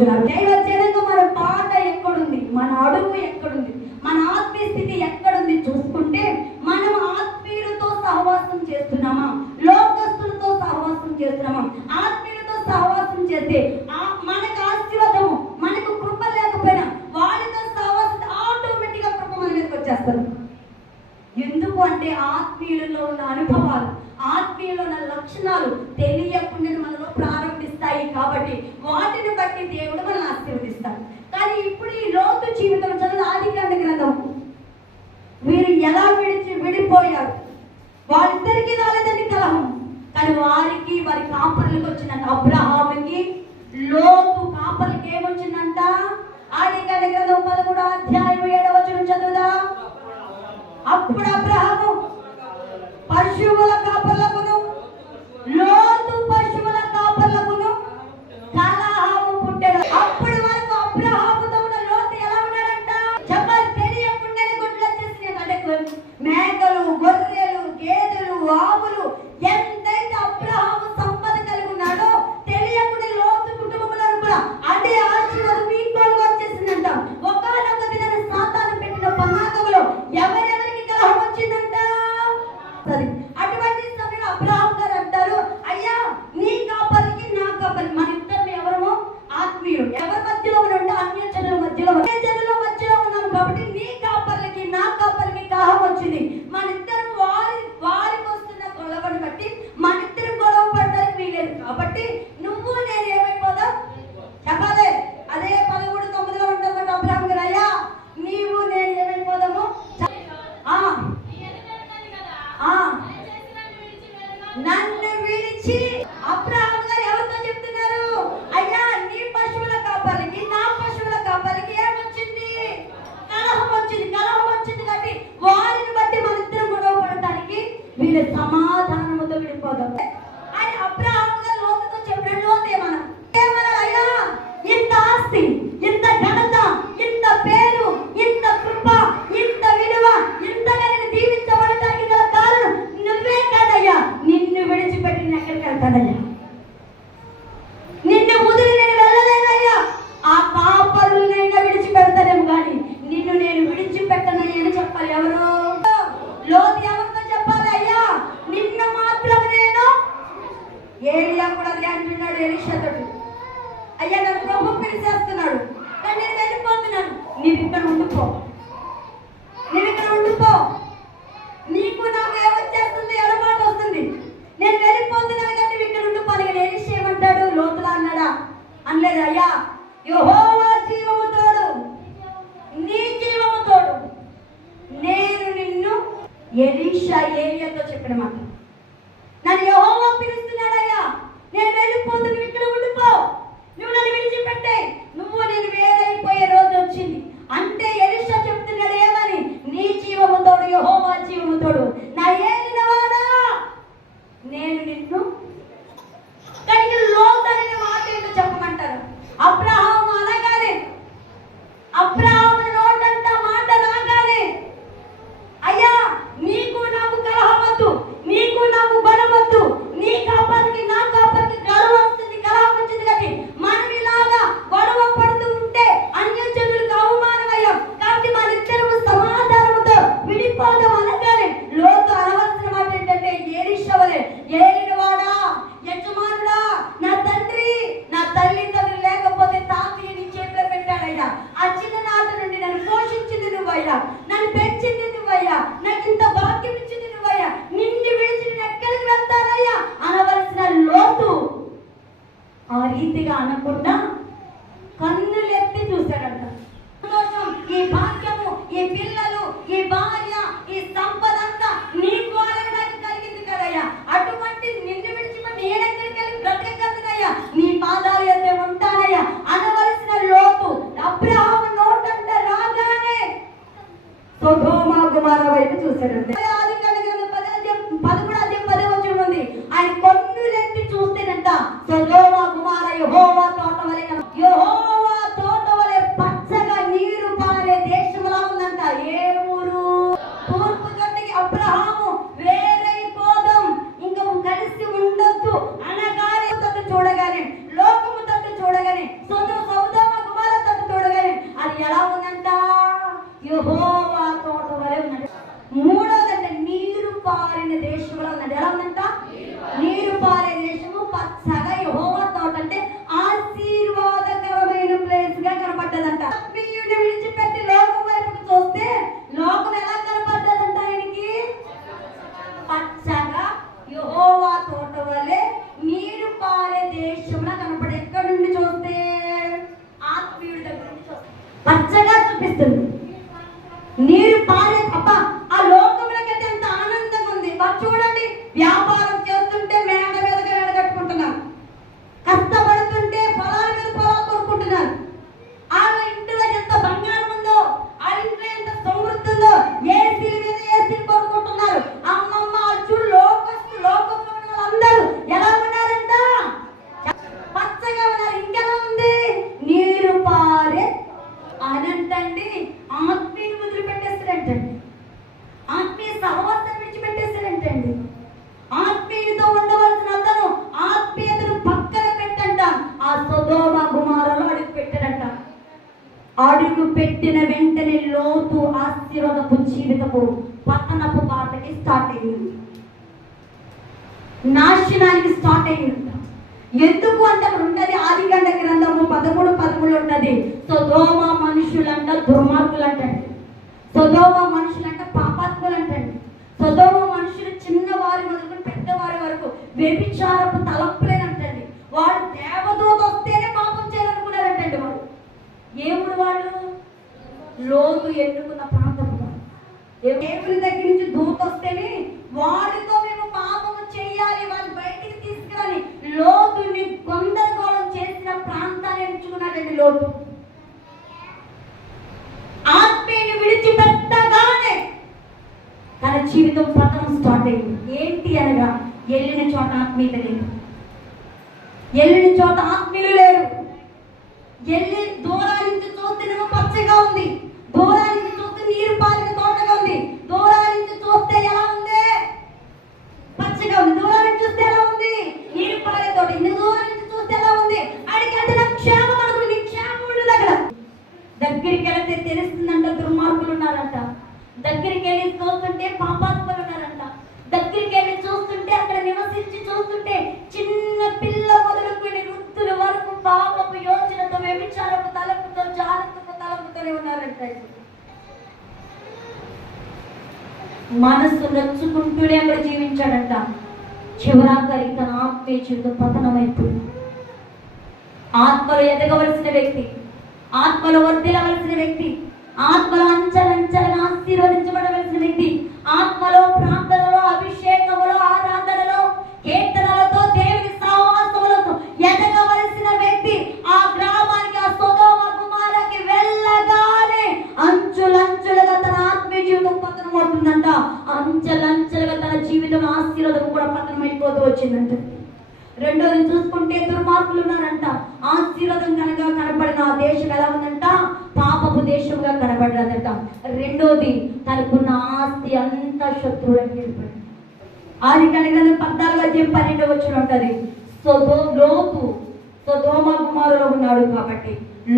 మాట్లాడబోతున్నారు దైవ మన పాట ఎక్కడుంది? మన అడుగు ఎక్కడుంది? మన ఆత్మీయ స్థితి ఎక్కడుంది? చూసుకుంటే మనం ఆత్మీయులతో సహవాసం చేస్తున్నామా? లోకస్తులతో సహవాసం చేస్తున్నామా? ఆత్మీయులతో సహవాసం చేస్తే మనకు ఆశీర్వాదము మనకు కృప లేకపోయినా వాళ్ళతో సహవాసం ఆటోమేటిక్గా కృప మన మీదకి వచ్చేస్తారు ఎందుకు అంటే ఆత్మీయులలో ఉన్న అనుభవాలు ఆత్మీయులో ఉన్న లక్షణాలు తెలియకుండా వాటిని దేవుడు మనల్ని ఆశీర్వదిస్తాడు. కానీ ఇప్పుడు ఈ లోతు జీవితం చదువు ఆది గ్రంథం. వీరు ఎలా విడిచి విడిపోయారు? వారిద్దరికి రాలేదని కలహం. కానీ వారికి వారి కాపర్లకు వచ్చిన అబ్రహాముకి లోతు కాపర్లకి ఏమొచ్చిందంట? ఆది గ్రంథం పదమూడు అధ్యాయం ఏడవ చదువుదా? అప్పుడు అబ్రహాము పశువుల కాపర్లకు ఎలీషా ఏలియాతో చెప్పిన మాట? పెట్టిన వెంటనే లోతు ఆశీర్వాదపు జీవితపు పతనపు బాటకి స్టార్ట్ అయింది. నాశనానికి స్టార్ట్ అయింది ఎందుకు అంటే అక్కడ ఉన్నది గ్రంథము పదమూడు పదమూడు ఉన్నది. సుధోమ మనుషులంట దుర్మార్గులు అంటండి సొదోమ మనుషులంట పాపాత్ములు అంటండి సుధోమ మనుషులు చిన్నవారి మొదలు పెద్దవారి వరకు వ్యభిచారపు తలంపులేనంటండి. వారు దేవ లోతు ఎన్నుకున్న ప్రాంతము దేవుడి దగ్గర నుంచి దూత వస్తేనే వాడితో మేము పాపము చేయాలి వాడిని బయటికి తీసుకురాలి లోతుని గొందరగోళం చేసిన ప్రాంతాన్ని ఎంచుకున్నాడండి లోతు. ఆత్మీయుని విడిచి పెద్దగానే తన జీవితం పతనం స్టార్ట్ అయింది. ఏంటి అనగా వెళ్ళిన చోట ఆత్మీయత లేదు వెళ్ళిన చోట ఆత్మీయులు లేరు. వెళ్ళి దూరం మనస్సు నచ్చుకుంటూనే అక్కడ జీవించాడంట. చివరాకరి తన ఆత్మీయ జీవితం పతనమైపోయింది. ఆత్మలో ఎదగవలసిన వ్యక్తి ఆత్మలో వర్దిలవలసిన వ్యక్తి ఆత్మలో అంచలంచలుగా ఆశీర్వదించబడ లేకుండా అంచెలంచెలుగా తన జీవితం ఆశీర్వాదం కూడా పతనం అయిపోతూ వచ్చిందంట. రెండోది చూసుకుంటే దుర్మార్గులు ఉన్నారంట. ఆశీర్వాదం కనుక కనబడిన ఆ దేశం ఎలా ఉందంట? పాపపు దేశంగా కనబడదంట రెండోది తనకున్న ఆస్తి అంతా శత్రువులకు అది కనుక పద్నాలుగా చెప్పి పన్నెండు వచ్చిన ఉంటది సో లోతు సో కుమారులో ఉన్నాడు కాబట్టి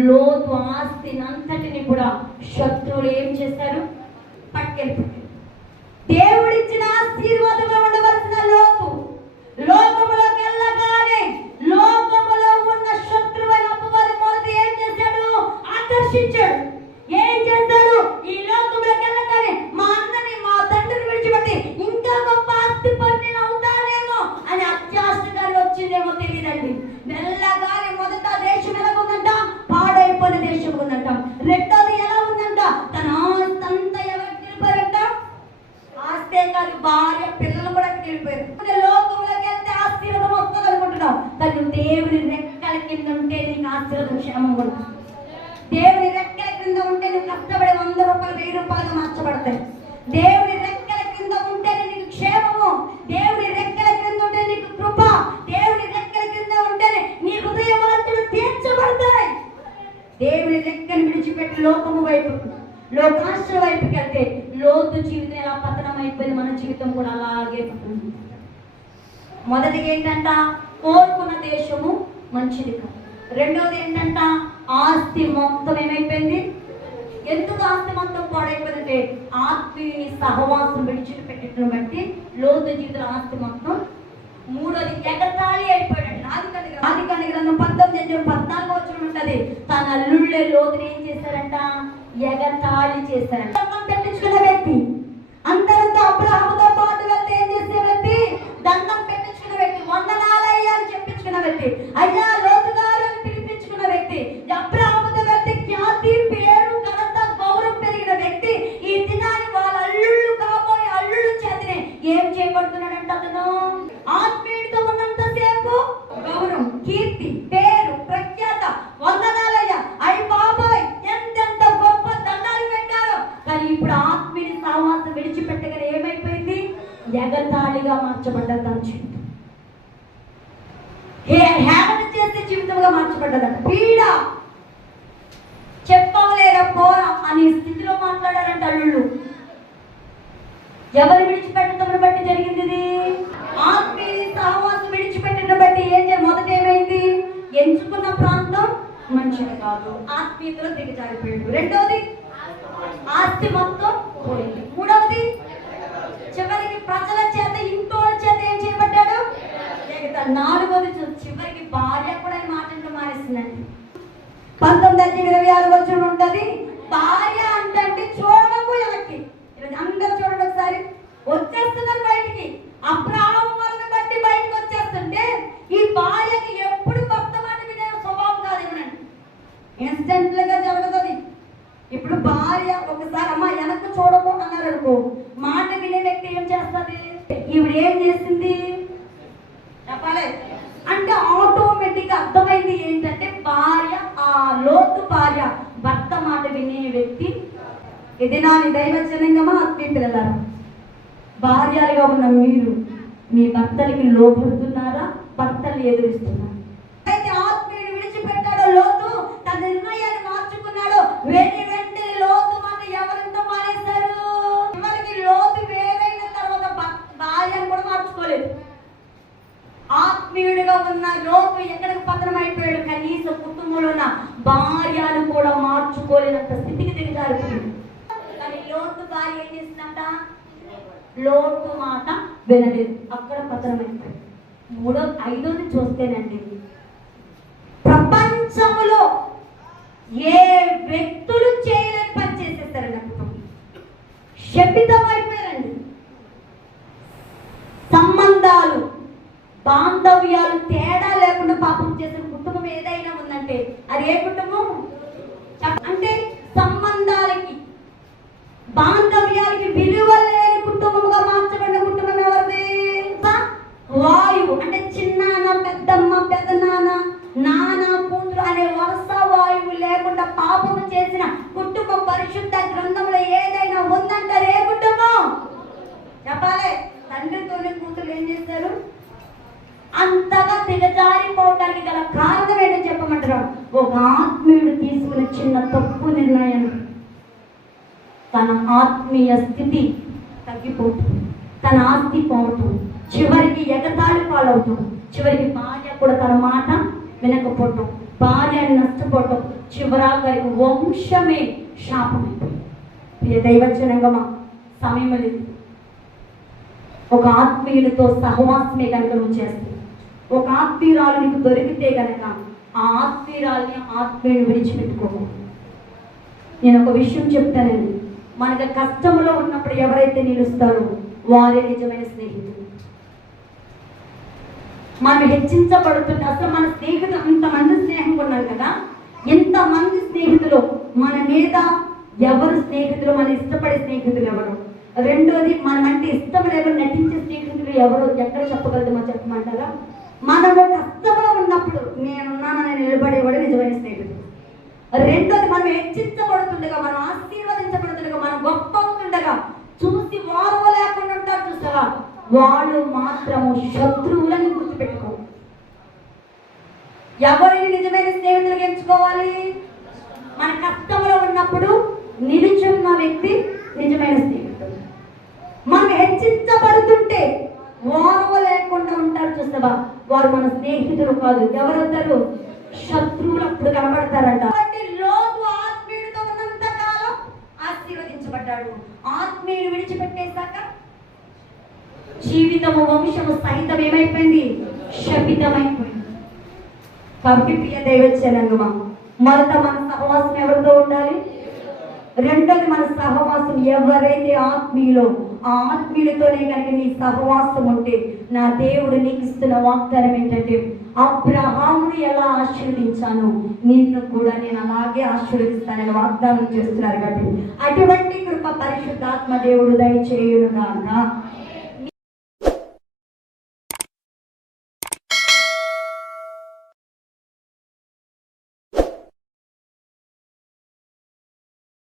లోతు ఆస్తినంతటిని కూడా శత్రువులు ఏం చేస్తారు? పట్టుకెళ్ళిపోయారు దేవుడిచ్చిన ఆశీర్వాదం దేవుని రెక్కల కింద ఉంటే నీకు ఆశీర్వాదం క్షేమం కూడా. దేవుని రెక్కల కింద ఉంటే నువ్వు కష్టపడి వంద రూపాయలు వెయ్యి రూపాయలు మార్చబడతాయి. దేవుని రెక్కల కింద ఉంటే నీకు క్షేమము దేవుని రెక్కల కింద ఉంటే నీకు కృప దేవుని రెక్కల కింద ఉంటేనే నీ హృదయ వార్తలు తీర్చబడతాయి దేవుని రెక్కను విడిచిపెట్టి లోకము వైపు లోకాశ్ర వైపుకి వెళ్తే లోతు జీవితం ఎలా పతనం అయిపోయింది మన జీవితం కూడా అలాగే పతనం మొదటిగా ఏంటంట కోరుకున్న దేశము మంచిది కాదు. రెండవది ఏంటంట? ఆస్తి మొత్తం ఏమైపోయింది? ఎందుకు ఆస్తి మొత్తం పాడైపోయిందంటే ఆత్మీయుని సహవాసం విడిచిపెట్టిన పెట్టడం బట్టి లోతు జీవితం ఆస్తి మొత్తం మూడోది ఎగతాళి అయిపోయాడు. ఆది కని గ్రంథం పంతొమ్మిది అధ్యాయం పద్నాలుగు వచ్చిన ఉంటది. తన అల్లుళ్ళే లోతుని ఏం చేశారంట? ఎగతాళి చేశారంట. పెట్టించుకున్న వ్యక్తి అందరితో అబ్రహాముతో పాటు వెళ్తే ఏం చేసే వ్యక్తి? దండం పెట్టించుకున్న వ్యక్తి. వందల అని చెప్పించుకున్న వ్యక్తి అయ్యా లోతు గారు అని పిలిపించుకున్న వ్యక్తి అబ్రహాముతో వెళ్తే ఖ్యాతి పేరు ఘనత గౌరవం పెరిగిన వ్యక్తి ఈ దినాన్ని వాళ్ళ అల్లుళ్ళు కాబోయే అల్లుళ్ళు చేతనే ఏం చేయబడుతున్నాడంట అతను ఆత్మీయుడితో ఉన్నంత సేపు గౌరవం కీర్తి పేరు ప్రఖ్యాత వందనాలయ్య అయ్యి బాబాయ్ ఎంతెంత గొప్ప దండాలు పెట్టారు కానీ ఇప్పుడు ఆత్మీయుడి సహవాసం విడిచిపెట్టగానే ఏమైపోయింది ఎగతాళిగా మార్చబడ్డది తన జీవితం హే- హేళన చేసే జీవితంగా మార్చబడ్డదంట పీడ చెప్పవలేరా పోరా అనే స్థితిలో మాట్లాడారంట అల్లుళ్ళు. ఎవరు విడిచిపెట్టడం బట్టి జరిగింది ఇది? ఆత్మీయ సహవాసం విడిచిపెట్టడం బట్టి ఏం మొదట ఏమైంది? ఎంచుకున్న ప్రాంతం మంచిది కాదు ఆత్మీయతలో దిగజారిపోయాడు రెండవది ఆస్తి మొత్తం పోయింది. మూడవది చివరికి ప్రజల చేత ఇంట్లో చేత ఏం చేయబడ్డాడు? ఎగతాళి. నాలుగవది చివరికి భార్య కూడా ఈ మాటలు మానేసిందండి. పంతొమ్మిది ఇరవై ఆరు వచ్చిన ఉంటది భార్య అంటే చూడము ఎవరికి ఈరోజు అందరూ చూడండి ఒకసారి వచ్చేస్తున్నారు బయటికి అబ్రాహం వలన బట్టి బయటకు వచ్చేస్తుంటే ఈ భార్యకి ఎప్పుడు భర్త మాట వినే స్వభావం కాదు ఇవ్వనండి ఇన్స్టెంట్గా జరుగుతుంది ఇప్పుడు భార్య ఒకసారి అమ్మ వెనక్కి చూడము అన్నారు అనుకో మాట వినే వ్యక్తి ఏం చేస్తుంది ఈవిడ ఏం చేసింది చెప్పాలి అంటే ఆటోమేటిక్ అర్థమైంది ఏంటంటే భార్య ఆ లోతు భార్య భర్త మాట వినే వ్యక్తి ఇది నా దైవజనంగా ఆత్మీయ పిల్లలారా భార్యలుగా ఉన్న మీరు మీ భర్తలకి లోపడుతున్నారా భర్తలు ఎదురిస్తున్నారా? అయితే ఆత్మీయుడు విడిచిపెట్టాడో లోతు తన నిర్ణయాన్ని మార్చుకున్నాడో వెని వెంటనే లోతు మాట ఎవరింత మానేశారు? చివరికి లోతు వేరైన తర్వాత భార్యను కూడా మార్చుకోలేదు. ఆత్మీయుడిగా ఉన్న లోతు ఎక్కడికి పతనం అయిపోయాడు కనీసం కుటుంబంలో ఉన్న భార్యను కూడా మార్చుకోలేనంత స్థితికి దిగజారిపోయాడు. కానీ లోతు భార్య ఏం చేసిందంట లోతు మాట వినలేదు. అక్కడ పతనమైంది మూడో ఐదోది చూస్తేనండి. ప్రపంచములో ఏ వ్యక్తులు చేయలేని పని చేసేస్తారండి కుటుంబం శపితం అయిపోయారండి. సంబంధాలు బాంధవ్యాలు తేడా లేకుండా పాపం చేసిన కుటుంబం ఏదైనా ఉందంటే అది ఏ కుటుంబం? అంటే సంబంధాలకి బాంధవ్యానికి విలువ లేని కుటుంబముగా మార్చబడిన కుటుంబం ఎవరిది స- వాయువు అంటే చిన్నాన్న పెద్దమ్మ పెదనాన్న నాన్న కూతురు అనే వరుస వాయువు లేకుండా పాపము చేసిన కుటుంబం పరిశుద్ధ గ్రంథంలో ఏదైనా ఉందంటారు ఏ కుటుంబం చెప్పాలి తండ్రితోనే కూతురు ఏం చేశారు అంతగా దిగజారిపోవడానికి గల కారణం ఏంటో చెప్పమంటారు ఒక ఆత్మీయుడు తీసుకున్న చిన్న తప్పు నిర్ణయం తన ఆత్మీయ స్థితి తగ్గిపోతుంది తన ఆస్తి పోవటం చివరికి ఎగతాళి పాలవుతాం చివరికి భార్య కూడా తన మాట వినకపోవటం భార్య నష్టపోవటం చివరాఖరికి వంశమే శాపమైపోయింది. ప్రియ దైవజనంగమా సమయం లేదు. ఒక ఆత్మీయులతో సహవాసమే కనుక నువ్వు చేస్తుంది ఒక ఆత్మీయురాలు నీకు దొరికితే కనుక ఆ ఆత్మీయురాల్ని ఆత్మీయుని విడిచిపెట్టుకోకు. నేను ఒక విషయం చెప్తానండి. మనకి కష్టంలో ఉన్నప్పుడు ఎవరైతే నిలుస్తారో వారే నిజమైన స్నేహితులు. మనం హెచ్చించబడుతుంటే అసలు మన స్నేహితులు అంతమంది స్నేహం ఉన్నారు కదా? ఎంతమంది స్నేహితులు? మన మీద ఎవరు స్నేహితులు? మన ఇష్టపడే స్నేహితులు ఎవరు? రెండోది మన అంటే ఇష్టం ఎవరు నటించే స్నేహితులు ఎవరు? ఎక్కడ చెప్పగలుగుతామో చెప్పమంటారా? మనము కష్టంలో ఉన్నప్పుడు నేనున్నానని నిలబడేవాడు నిజమైన స్నేహితుడు. రెండోది మనం హెచ్చించబడుతుండగా మనం ఆశీర్వదించబడుతుండగా మనం గొప్ప అవుతుండగా చూసి వారవ లేకుండా ఉంటారు చూసావా? వాళ్ళు మాత్రము శత్రువులను గుర్తుపెట్టుకో. ఎవరిని నిజమైన స్నేహితులుగా ఎంచుకోవాలి మన కష్టంలో ఉన్నప్పుడు నిలుచున్న వ్యక్తి నిజమైన స్నేహితుడు. మనం హెచ్చించబడుతుంటే వారు లేకుండా ఉంటారు చూస్తావా? వారు మన స్నేహితులు కాదు ఎవరవుతారు శత్రువులు అప్పుడు కనబడతారంట లోతు ఆత్మీయుడితో ఉన్నంత కాలం ఆశీర్వదించబడ్డాడు. ఆత్మీయుడు విడిచిపెట్టేశాక జీవితము వంశము సహితం ఏమైపోయింది? శపితమైపోయింది. కాబట్టి ప్రియ దైవచనంగమా మొదట మన సహవాసం ఎవరితో ఉండాలి? రెండోది మన సహవాసం ఎవరైతే ఆత్మీయులో ఆ ఆత్మీయులతోనే కనుక నీ సహవాసం ఉంటే నా దేవుడు నీకు ఇస్తున్న వాగ్దానం ఏంటంటే అబ్రహామును ఎలా ఆశీర్వదించాను? నిన్ను కూడా నేను అలాగే ఆశీర్వదిస్తానని వాగ్దానం చేస్తున్నారు కాబట్టి అటువంటి కృప పరిశుద్ధాత్మ దేవుడు దయచేయును గాక.